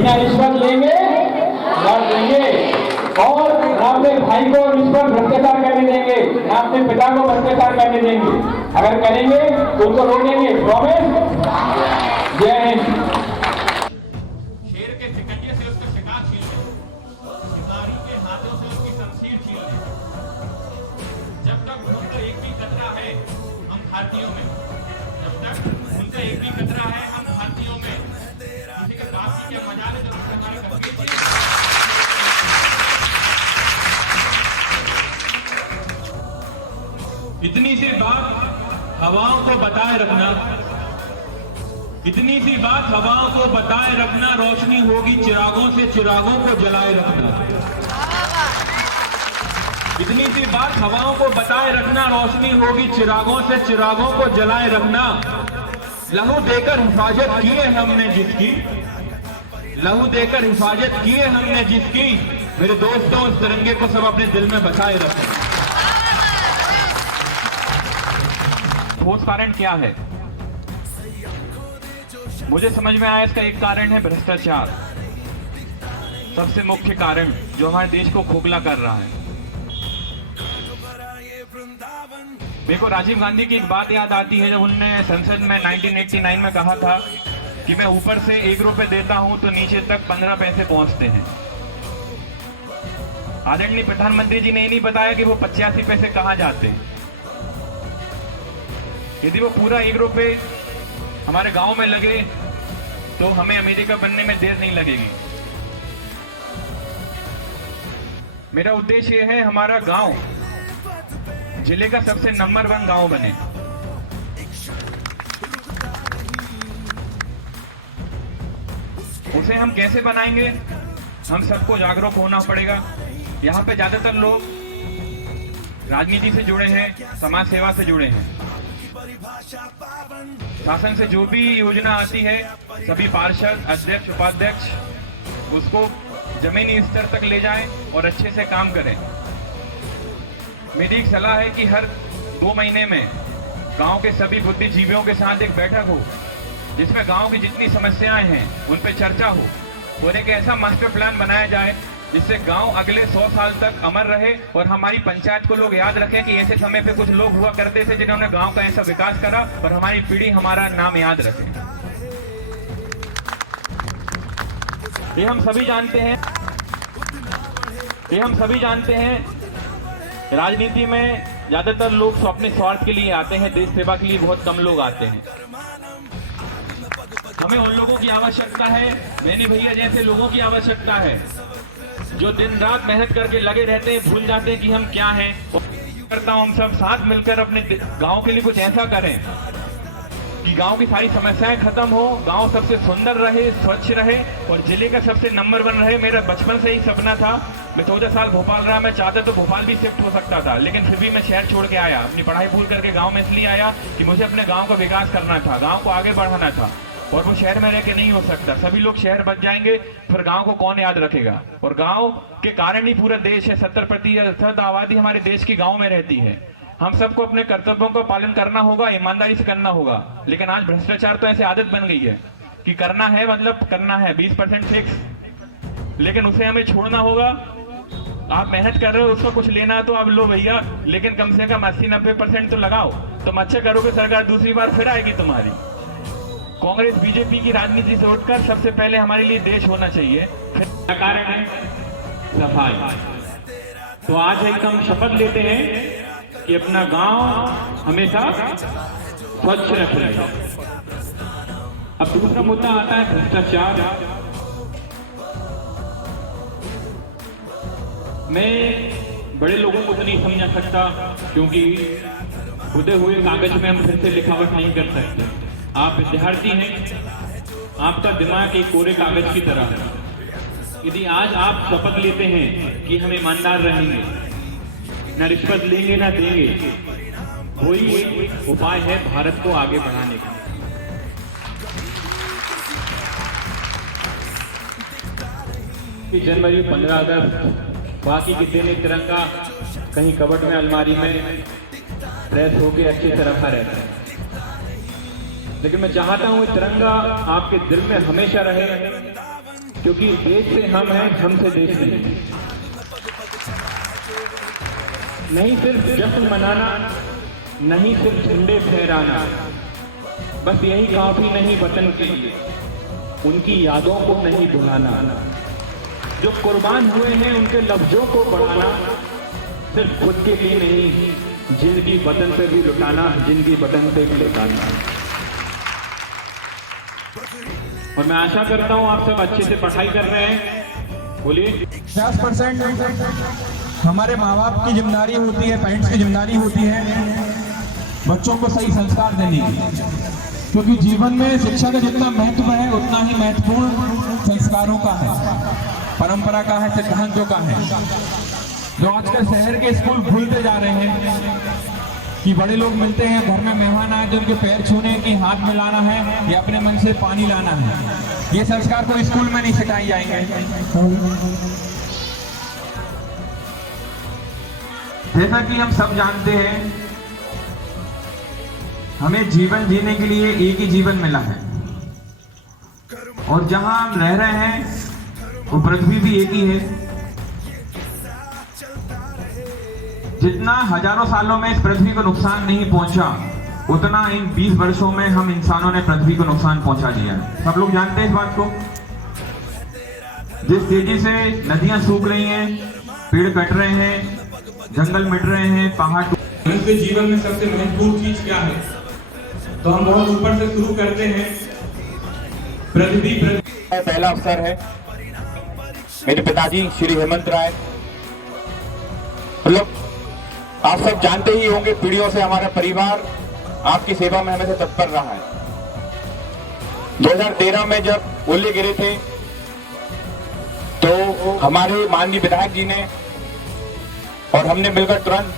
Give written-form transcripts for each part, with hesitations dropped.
बिना रिश्वत लेंगे न देंगे, और ना अपने भाई को रिश्वत भ्रष्टाचार करने देंगे, ना अपने पिता को भ्रष्टाचार करने देंगे। अगर करेंगे तो उनको रोकेंगे। प्रॉमिस। जय हिंद। शेर के शिकंजे से उसका शिकार छीन ले, शिकारी के हाथों से उसकी शमशीर छीन ले। जब तक उनका एक भी कतरा है हम भारतीयों में, जब तक उनका एक भी कतरा है हम भारतीयों में, किसी के बाकी के मजाले तो हमारी कश्मीर इतनी सी बात हवाओं को बताए रखना, इतनी सी बात हवाओं को बताए रखना, रोशनी होगी चिरागों से चिरागों को जलाए रखना। इतनी सी बात हवाओं को बताए रखना, रोशनी होगी चिरागों से चिरागों को जलाए रखना। लहू देकर हिफाजत की है हमने जिसकी, लहू देकर हिफाजत की है हमने जिसकी, मेरे दोस्तों इस तिरंगे को सब अपने दिल में बचाए रखें। ठोस कारण क्या है? मुझे समझ में आया इसका एक कारण है भ्रष्टाचार, सबसे मुख्य कारण जो हमारे देश को खोखला कर रहा है। मेरे को राजीव गांधी की एक बात याद आती है, जब उन्होंने संसद में 1989 में कहा था कि मैं ऊपर से 1 रुपए देता हूं तो नीचे तक 15 पैसे पहुंचते हैं। आदरणीय प्रधानमंत्री जी ने ये नहीं बताया कि वो 85 पैसे कहां जाते हैं। यदि वो पूरा 1 रुपए हमारे गांव में लगे तो हमें अमेरिका बनने में देर नहीं लगेगी। मेरा उद्देश्य यह है हमारा गांव जिले का सबसे नंबर 1 गांव बने। उसे हम कैसे बनाएंगे? हम सबको जागरूक होना पड़ेगा। यहाँ पे ज्यादातर लोग राजनीति से जुड़े हैं, समाज सेवा से जुड़े हैं। शासन से जो भी योजना आती है सभी पार्षद, अध्यक्ष, उपाध्यक्ष उसको जमीनी स्तर तक ले जाएं और अच्छे से काम करें। मेरी एक सलाह है कि हर 2 महीने में गांव के सभी बुद्धिजीवियों के साथ एक बैठक हो, जिसमें गांव की जितनी समस्याएं हैं उन पर चर्चा हो और एक ऐसा मास्टर प्लान बनाया जाए जिससे गांव अगले 100 साल तक अमर रहे और हमारी पंचायत को लोग याद रखें कि ऐसे समय पे कुछ लोग हुआ करते थे जिन्होंने गांव का ऐसा विकास करा और हमारी पीढ़ी हमारा नाम याद रखे। ये हम सभी जानते हैं, राजनीति में ज्यादातर लोग अपने स्वार्थ के लिए आते हैं, देश सेवा के लिए बहुत कम लोग आते हैं। हमें उन लोगों की आवश्यकता है, मैंने भैया जैसे लोगों की आवश्यकता है जो दिन रात मेहनत करके लगे रहते हैं, भूल जाते हैं कि हम क्या हैं। करता हूं हम सब साथ मिलकर अपने गांव के लिए कुछ ऐसा करें कि गांव की सारी समस्याएं खत्म हो, गांव सबसे सुंदर रहे, स्वच्छ रहे और जिले का सबसे नंबर 1 रहे। मेरा बचपन से ही सपना था। मैं 14 साल भोपाल रहा, मैं चाहता तो भोपाल भी शिफ्ट हो सकता था, लेकिन फिर भी मैं शहर छोड़ के आया। अपनी पढ़ाई भूल करके गाँव में इसलिए आया कि मुझे अपने गाँव का विकास करना था, गाँव को आगे बढ़ाना था और वो शहर में रह के नहीं हो सकता। सभी लोग शहर बच जाएंगे, फिर गांव को कौन याद रखेगा? और गांव के कारण ही पूरा देश है। 70% आबादी हमारे देश की गांव में रहती है। हम सबको अपने कर्तव्यों का पालन करना होगा, ईमानदारी से करना होगा। लेकिन आज भ्रष्टाचार तो ऐसी आदत बन गई है कि करना है मतलब करना है, 20% फिक्स, लेकिन उसे हमें छोड़ना होगा। आप मेहनत कर रहे हो, उसको कुछ लेना है तो अब लो भैया, लेकिन कम से कम 80-90% तो लगाओ। तुम अच्छा करोगे, सरकार दूसरी बार फिर आएगी तुम्हारी। कांग्रेस बीजेपी की राजनीति से उठकर सबसे पहले हमारे लिए देश होना चाहिए। क्या कारण है? सफाई। तो आज एक हम शपथ लेते हैं कि अपना गांव हमेशा स्वच्छ रखेंगे। अब दूसरा मुद्दा आता है भ्रष्टाचार। मैं बड़े लोगों को तो नहीं समझा सकता क्योंकि खुदे हुए कागज में हम फिर से लिखावट नहीं कर सकते। आप विद्यार्थी हैं, आपका दिमाग एक कोरे कागज की तरह है। यदि आज आप शपथ लेते हैं कि हम ईमानदार रहेंगे, न रिश्वत लेंगे न देंगे, वही एक उपाय है भारत को आगे बढ़ाने का। जनवरी, 15 अगस्त, बाकी के दिन एक तिरंगा कहीं कबट में, अलमारी में प्रेस होके अच्छे से रखा रहता है। लेकिन मैं चाहता हूं तिरंगा आपके दिल में हमेशा रहे क्योंकि देश से हम हैं, हमसे देश नहीं। नहीं सिर्फ जश्न मनाना, नहीं सिर्फ झंडे फहराना, बस यही काफी नहीं वतन के लिए, उनकी यादों को नहीं भुलाना। जो कुर्बान हुए हैं उनके लफ्जों को बढ़ाना, सिर्फ खुद के लिए नहीं, जिंदगी वतन पे भी लुटाना, जिंदगी वतन पे भी लुटाना। और मैं आशा करता हूं आप सब अच्छे से पढ़ाई कर रहे हैं। बोलिए। 50% हमारे माँ बाप की जिम्मेदारी होती है, पेरेंट्स की जिम्मेदारी होती है बच्चों को सही संस्कार देने की, क्योंकि जीवन में शिक्षा का जितना महत्व है उतना ही महत्वपूर्ण संस्कारों का है, परंपरा का है, सिद्धांतों का है। जो आजकल शहर के स्कूल भूलते जा रहे हैं कि बड़े लोग मिलते हैं, घर में मेहमान आए तो उनके पैर छूने की, हाथ मिलाना है या अपने मन से पानी लाना है। ये संस्कार कोई स्कूल में नहीं सिखाए जाएंगे। जैसा कि हम सब जानते हैं, हमें जीवन जीने के लिए एक ही जीवन मिला है और जहां हम रह रहे हैं वो पृथ्वी भी एक ही है। जितना हजारों सालों में इस पृथ्वी को नुकसान नहीं पहुंचा, उतना इन 20 वर्षों में हम इंसानों ने पृथ्वी को नुकसान पहुंचा दिया है। सब लोग जानते हैं इस बात को। जिस तेजी से नदियां सूख रही हैं, पेड़ कट रहे हैं, जंगल मिट रहे हैं, पहाड़। मनुष्य जीवन में सबसे महत्वपूर्ण चीज क्या है? तो हम बहुत ऊपर से शुरू करते हैं। पृथ्वी पहला अवसर है। मेरे पिताजी श्री हेमंत राय, मतलब आप सब जानते ही होंगे, पीढ़ियों से हमारा परिवार आपकी सेवा में हमेशा तत्पर रहा है। 2013 में जब ओले गिरे थे तो हमारे माननीय विधायक जी ने और हमने मिलकर तुरंत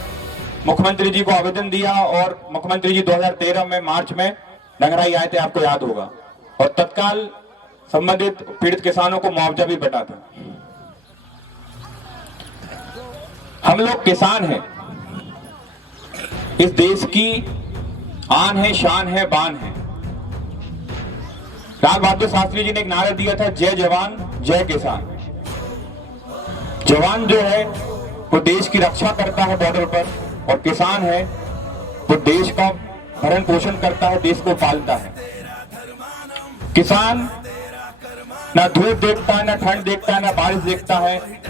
मुख्यमंत्री जी को आवेदन दिया और मुख्यमंत्री जी 2013 में मार्च में डंगराई आए थे, आपको याद होगा, और तत्काल संबंधित पीड़ित किसानों को मुआवजा भी बटा था। हम लोग किसान हैं, इस देश की आन है, शान है, बान है। लाल बहादुर शास्त्री जी ने एक नारा दिया था, जय जवान जय किसान। जवान जो है वो देश की रक्षा करता है बॉर्डर पर, और किसान है वो देश का भरण पोषण करता है, देश को पालता है। किसान ना धूप देखता है, ना ठंड देखता है, ना बारिश देखता है।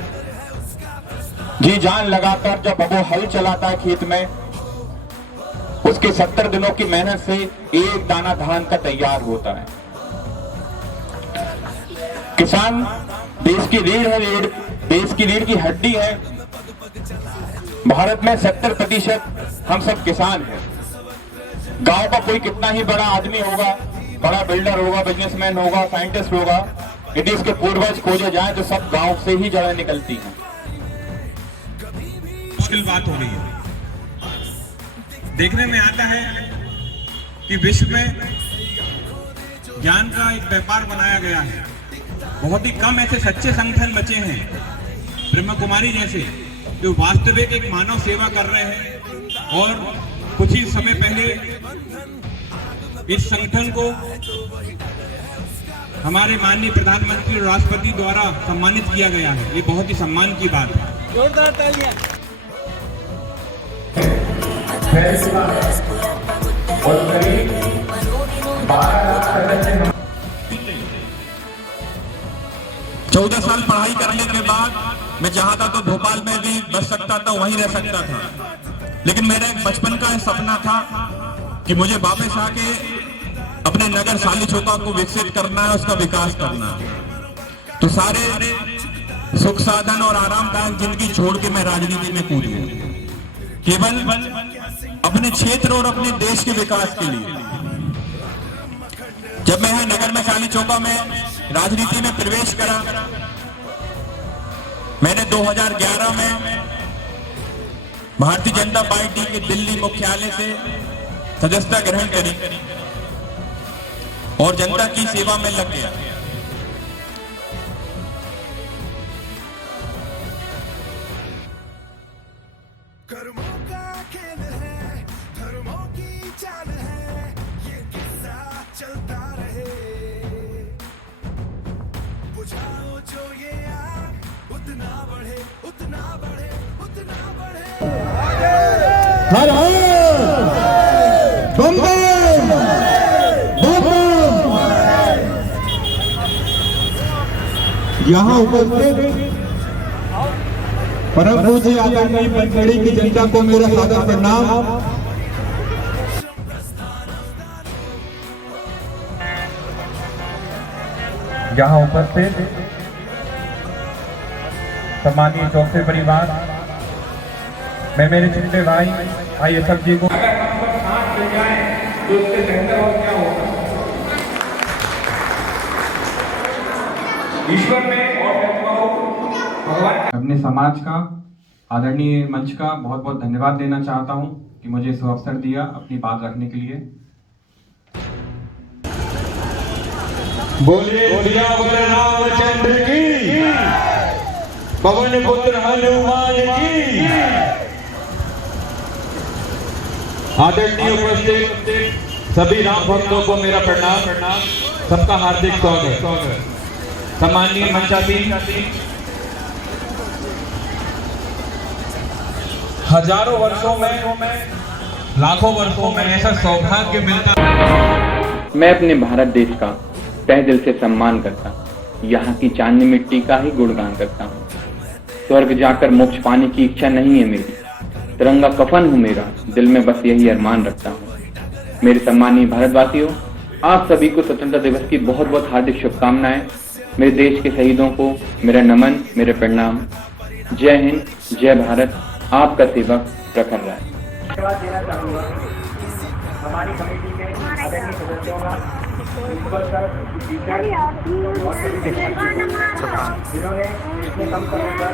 जी जान लगाकर जब वो हल चलाता है खेत में, उसके 70 दिनों की मेहनत से एक दाना धान का तैयार होता है। किसान देश की रीढ़ है, देश की रीढ़ की हड्डी है। भारत में 70% हम सब किसान हैं। गांव का कोई कितना ही बड़ा आदमी होगा, बड़ा बिल्डर होगा, बिजनेसमैन होगा, साइंटिस्ट होगा, यदि इसके पूर्वज खोजे जाएं तो सब गांव से ही जड़ें निकलती हैं। मुश्किल बात हो रही है। देखने में आता है कि विश्व में ज्ञान का एक व्यापार बनाया गया है। बहुत ही कम ऐसे सच्चे संगठन बचे हैं, ब्रह्म कुमारी जैसे, जो वास्तविक एक मानव सेवा कर रहे हैं। और कुछ ही समय पहले इस संगठन को हमारे माननीय प्रधानमंत्री और राष्ट्रपति द्वारा सम्मानित किया गया है। ये बहुत ही सम्मान की बात है। जोरदार तालियां। और करीब 12 लाख सदस्य 14 साल पढ़ाई करने के बाद मैं चाहता तो भोपाल में भी बस सकता था, वहीं रह सकता था, लेकिन मेरा एक बचपन का सपना था कि मुझे वापस आके अपने नगर सालीचोका को विकसित करना है, उसका विकास करना है। तो सारे सुख साधन और आरामदायक जिंदगी छोड़ के मैं राजनीति में कूद गया, केवल अपने क्षेत्र और अपने देश के विकास के लिए। जब मैं यहाँ नगर में सालीचोका में राजनीति में प्रवेश करा, मैंने 2011 में भारतीय जनता पार्टी के दिल्ली मुख्यालय से सदस्यता ग्रहण करी और जनता की सेवा में लग गया। कर्मों का खेल है, धर्मों की चाल है, ये किस्सा चलता रहे। बुझाओ हर हर बम बम बम बम। यहाँ उपस्थित परम पूज्य आदरणीय बनखड़ी की जनता को मेरा सादर प्रणाम। यहाँ उपस्थित सम्मानीय चौथे परिवार, मैं मेरे छोटे भाई आइए सब जी को अगर हम सब साथ ले जाएं तो उससे बेहतर और क्या होगा। ईश्वर में और भगवान अपने समाज का आदरणीय मंच का बहुत बहुत धन्यवाद देना चाहता हूं कि मुझे इस अवसर दिया अपनी बात रखने के लिए। बोलिए सियावर रामचंद्र की, पवन पुत्र हनुमान की। आदरणीय उपस्थित सभी राम भक्तों को मेरा प्रणाम, सबका हार्दिक स्वागत। सम्माननीय मंचासीन, हजारों वर्षों में लाखों वर्षों में ऐसा सौभाग्य मिलता। मैं अपने भारत देश का तहे दिल से सम्मान करता हूँ। यहाँ की चांदनी मिट्टी का ही गुणगान करता हूँ। स्वर्ग जाकर मोक्ष पाने की इच्छा नहीं है मेरी, तिरंगा कफन हूँ मेरा, दिल में बस यही अरमान रखता हूँ। मेरे सम्मानीय भारतवासियों, आप सभी को स्वतंत्रता दिवस की बहुत बहुत हार्दिक शुभकामनाएं। मेरे देश के शहीदों को मेरा नमन, मेरे प्रणाम। जय हिंद, जय भारत। आपका सेवक प्रखर राय। धन्यवाद देना चाहूँगा हमारी कमेटी के आदरणीय सदस्यों का, प्रिंसिपल सर, टीचर और सभी जिन्होंने इतने कम समय पर